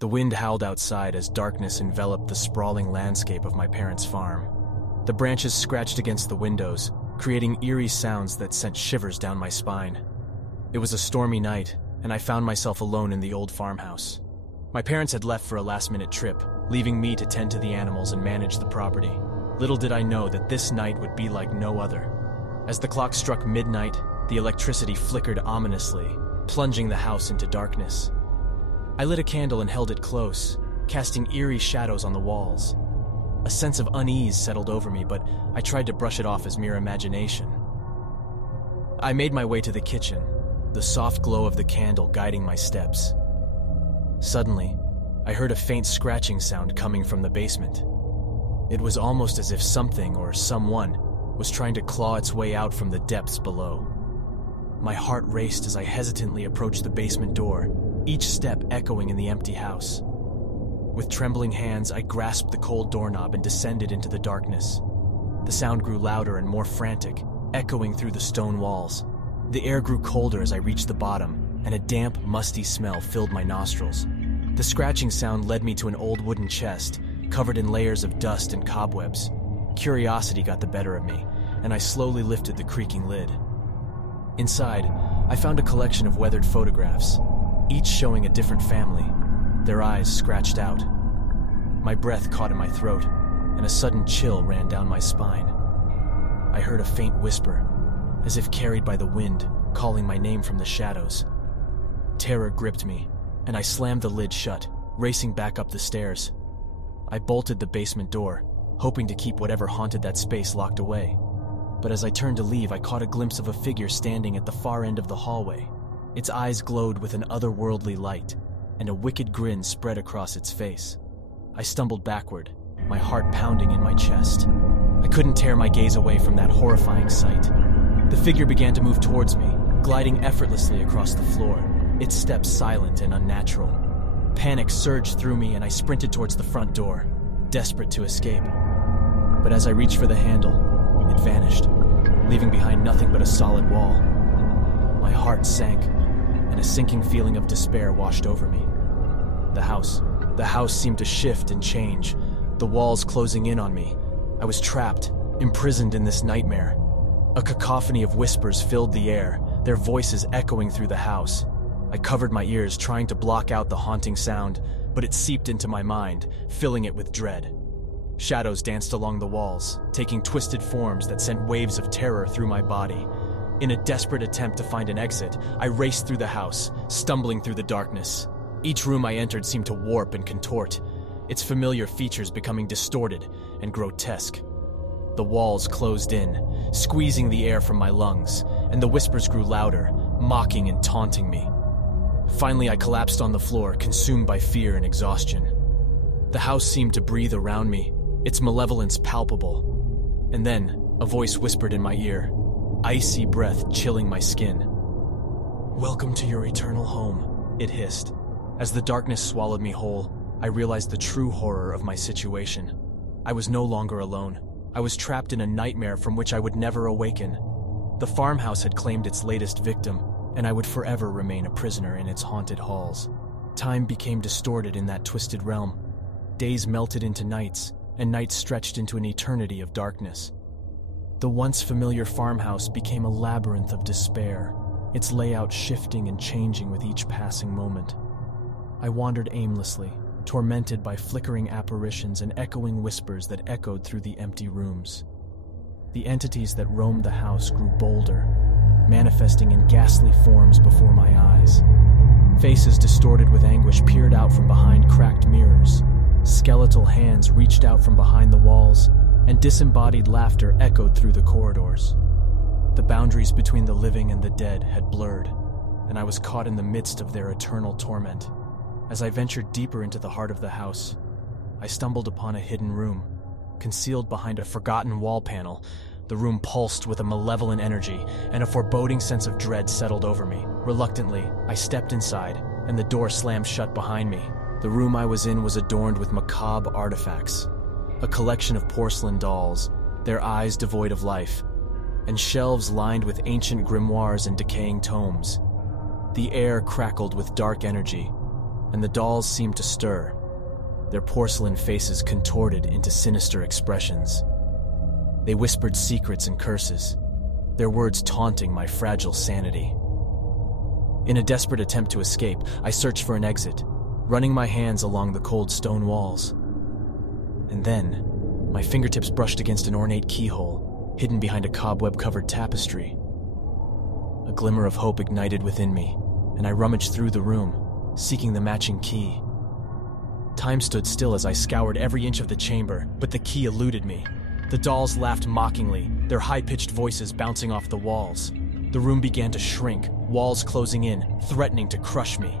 The wind howled outside as darkness enveloped the sprawling landscape of my parents' farm. The branches scratched against the windows, creating eerie sounds that sent shivers down my spine. It was a stormy night, and I found myself alone in the old farmhouse. My parents had left for a last-minute trip, leaving me to tend to the animals and manage the property. Little did I know that this night would be like no other. As the clock struck midnight, the electricity flickered ominously, plunging the house into darkness. I lit a candle and held it close, casting eerie shadows on the walls. A sense of unease settled over me, but I tried to brush it off as mere imagination. I made my way to the kitchen, the soft glow of the candle guiding my steps. Suddenly, I heard a faint scratching sound coming from the basement. It was almost as if something or someone was trying to claw its way out from the depths below. My heart raced as I hesitantly approached the basement door, each step echoing in the empty house. With trembling hands, I grasped the cold doorknob and descended into the darkness. The sound grew louder and more frantic, echoing through the stone walls. The air grew colder as I reached the bottom, and a damp, musty smell filled my nostrils. The scratching sound led me to an old wooden chest, covered in layers of dust and cobwebs. Curiosity got the better of me, and I slowly lifted the creaking lid. Inside, I found a collection of weathered photographs, each showing a different family, their eyes scratched out. My breath caught in my throat, and a sudden chill ran down my spine. I heard a faint whisper, as if carried by the wind, calling my name from the shadows. Terror gripped me, and I slammed the lid shut, racing back up the stairs. I bolted the basement door, hoping to keep whatever haunted that space locked away. But as I turned to leave, I caught a glimpse of a figure standing at the far end of the hallway. Its eyes glowed with an otherworldly light, and a wicked grin spread across its face. I stumbled backward, my heart pounding in my chest. I couldn't tear my gaze away from that horrifying sight. The figure began to move towards me, gliding effortlessly across the floor, its steps silent and unnatural. Panic surged through me and I sprinted towards the front door, desperate to escape. But as I reached for the handle, it vanished, leaving behind nothing but a solid wall. My heart sank, and a sinking feeling of despair washed over me. The house seemed to shift and change, the walls closing in on me. I was trapped, imprisoned in this nightmare. A cacophony of whispers filled the air, their voices echoing through the house. I covered my ears, trying to block out the haunting sound, but it seeped into my mind, filling it with dread. Shadows danced along the walls, taking twisted forms that sent waves of terror through my body. In a desperate attempt to find an exit, I raced through the house, stumbling through the darkness. Each room I entered seemed to warp and contort, its familiar features becoming distorted and grotesque. The walls closed in, squeezing the air from my lungs, and the whispers grew louder, mocking and taunting me. Finally, I collapsed on the floor, consumed by fear and exhaustion. The house seemed to breathe around me, its malevolence palpable. And then, a voice whispered in my ear, icy breath chilling my skin. "Welcome to your eternal home," it hissed. As the darkness swallowed me whole, I realized the true horror of my situation. I was no longer alone. I was trapped in a nightmare from which I would never awaken. The farmhouse had claimed its latest victim, and I would forever remain a prisoner in its haunted halls. Time became distorted in that twisted realm. Days melted into nights, and nights stretched into an eternity of darkness. The once familiar farmhouse became a labyrinth of despair, its layout shifting and changing with each passing moment. I wandered aimlessly, tormented by flickering apparitions and echoing whispers that echoed through the empty rooms. The entities that roamed the house grew bolder, manifesting in ghastly forms before my eyes. Faces distorted with anguish peered out from behind cracked mirrors. Skeletal hands reached out from behind the walls, and disembodied laughter echoed through the corridors. The boundaries between the living and the dead had blurred, and I was caught in the midst of their eternal torment. As I ventured deeper into the heart of the house, I stumbled upon a hidden room. Concealed behind a forgotten wall panel, the room pulsed with a malevolent energy, and a foreboding sense of dread settled over me. Reluctantly, I stepped inside, and the door slammed shut behind me. The room I was in was adorned with macabre artifacts, a collection of porcelain dolls, their eyes devoid of life, and shelves lined with ancient grimoires and decaying tomes. The air crackled with dark energy, and the dolls seemed to stir, their porcelain faces contorted into sinister expressions. They whispered secrets and curses, their words taunting my fragile sanity. In a desperate attempt to escape, I searched for an exit, running my hands along the cold stone walls. And then, my fingertips brushed against an ornate keyhole, hidden behind a cobweb-covered tapestry. A glimmer of hope ignited within me, and I rummaged through the room, seeking the matching key. Time stood still as I scoured every inch of the chamber, but the key eluded me. The dolls laughed mockingly, their high-pitched voices bouncing off the walls. The room began to shrink, walls closing in, threatening to crush me.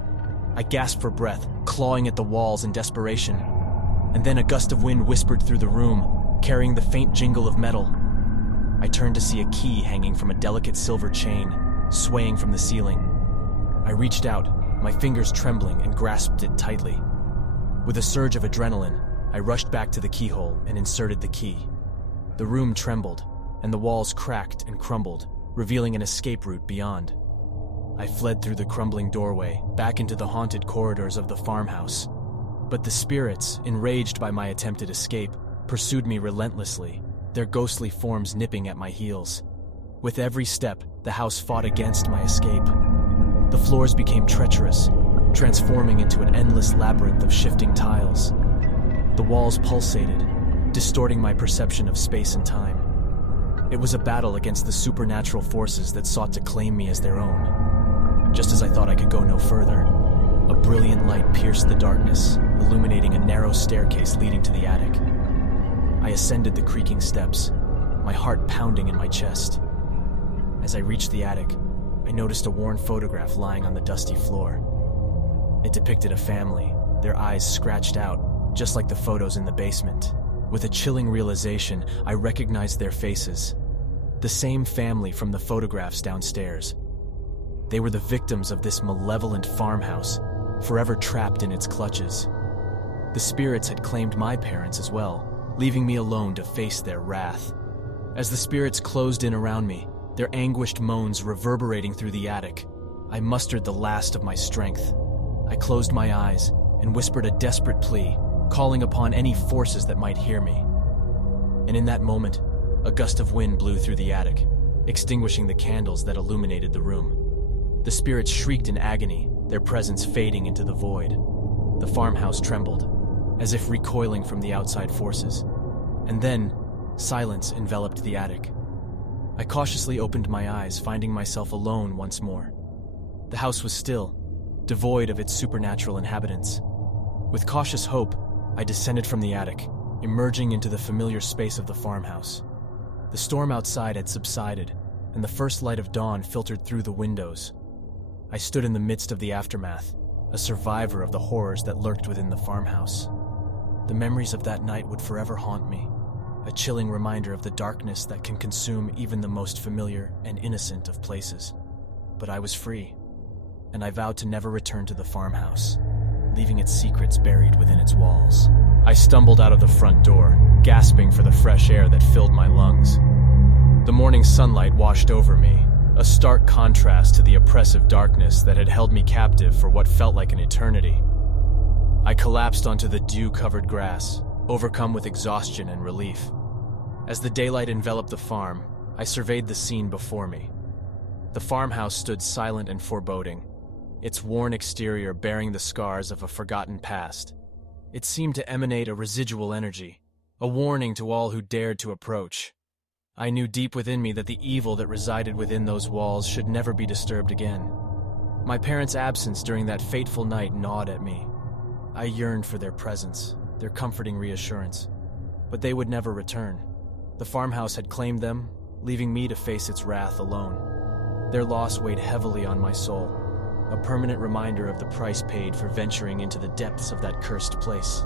I gasped for breath, clawing at the walls in desperation. And then a gust of wind whispered through the room, carrying the faint jingle of metal. I turned to see a key hanging from a delicate silver chain, swaying from the ceiling. I reached out, my fingers trembling, and grasped it tightly. With a surge of adrenaline, I rushed back to the keyhole and inserted the key. The room trembled, and the walls cracked and crumbled, revealing an escape route beyond. I fled through the crumbling doorway, back into the haunted corridors of the farmhouse. But the spirits, enraged by my attempted escape, pursued me relentlessly, their ghostly forms nipping at my heels. With every step, the house fought against my escape. The floors became treacherous, transforming into an endless labyrinth of shifting tiles. The walls pulsated, distorting my perception of space and time. It was a battle against the supernatural forces that sought to claim me as their own. Just as I thought I could go no further, a brilliant light pierced the darkness, illuminating a narrow staircase leading to the attic. I ascended the creaking steps, my heart pounding in my chest. As I reached the attic, I noticed a worn photograph lying on the dusty floor. It depicted a family, their eyes scratched out, just like the photos in the basement. With a chilling realization, I recognized their faces. The same family from the photographs downstairs. They were the victims of this malevolent farmhouse, forever trapped in its clutches. The spirits had claimed my parents as well, leaving me alone to face their wrath. As the spirits closed in around me, their anguished moans reverberating through the attic, I mustered the last of my strength. I closed my eyes and whispered a desperate plea, calling upon any forces that might hear me. And in that moment, a gust of wind blew through the attic, extinguishing the candles that illuminated the room. The spirits shrieked in agony, their presence fading into the void. The farmhouse trembled, as if recoiling from the outside forces. And then, silence enveloped the attic. I cautiously opened my eyes, finding myself alone once more. The house was still, devoid of its supernatural inhabitants. With cautious hope, I descended from the attic, emerging into the familiar space of the farmhouse. The storm outside had subsided, and the first light of dawn filtered through the windows. I stood in the midst of the aftermath, a survivor of the horrors that lurked within the farmhouse. The memories of that night would forever haunt me, a chilling reminder of the darkness that can consume even the most familiar and innocent of places. But I was free, and I vowed to never return to the farmhouse, leaving its secrets buried within its walls. I stumbled out of the front door, gasping for the fresh air that filled my lungs. The morning sunlight washed over me, a stark contrast to the oppressive darkness that had held me captive for what felt like an eternity. I collapsed onto the dew-covered grass, overcome with exhaustion and relief. As the daylight enveloped the farm, I surveyed the scene before me. The farmhouse stood silent and foreboding, its worn exterior bearing the scars of a forgotten past. It seemed to emanate a residual energy, a warning to all who dared to approach. I knew deep within me that the evil that resided within those walls should never be disturbed again. My parents' absence during that fateful night gnawed at me. I yearned for their presence, their comforting reassurance. But they would never return. The farmhouse had claimed them, leaving me to face its wrath alone. Their loss weighed heavily on my soul, a permanent reminder of the price paid for venturing into the depths of that cursed place.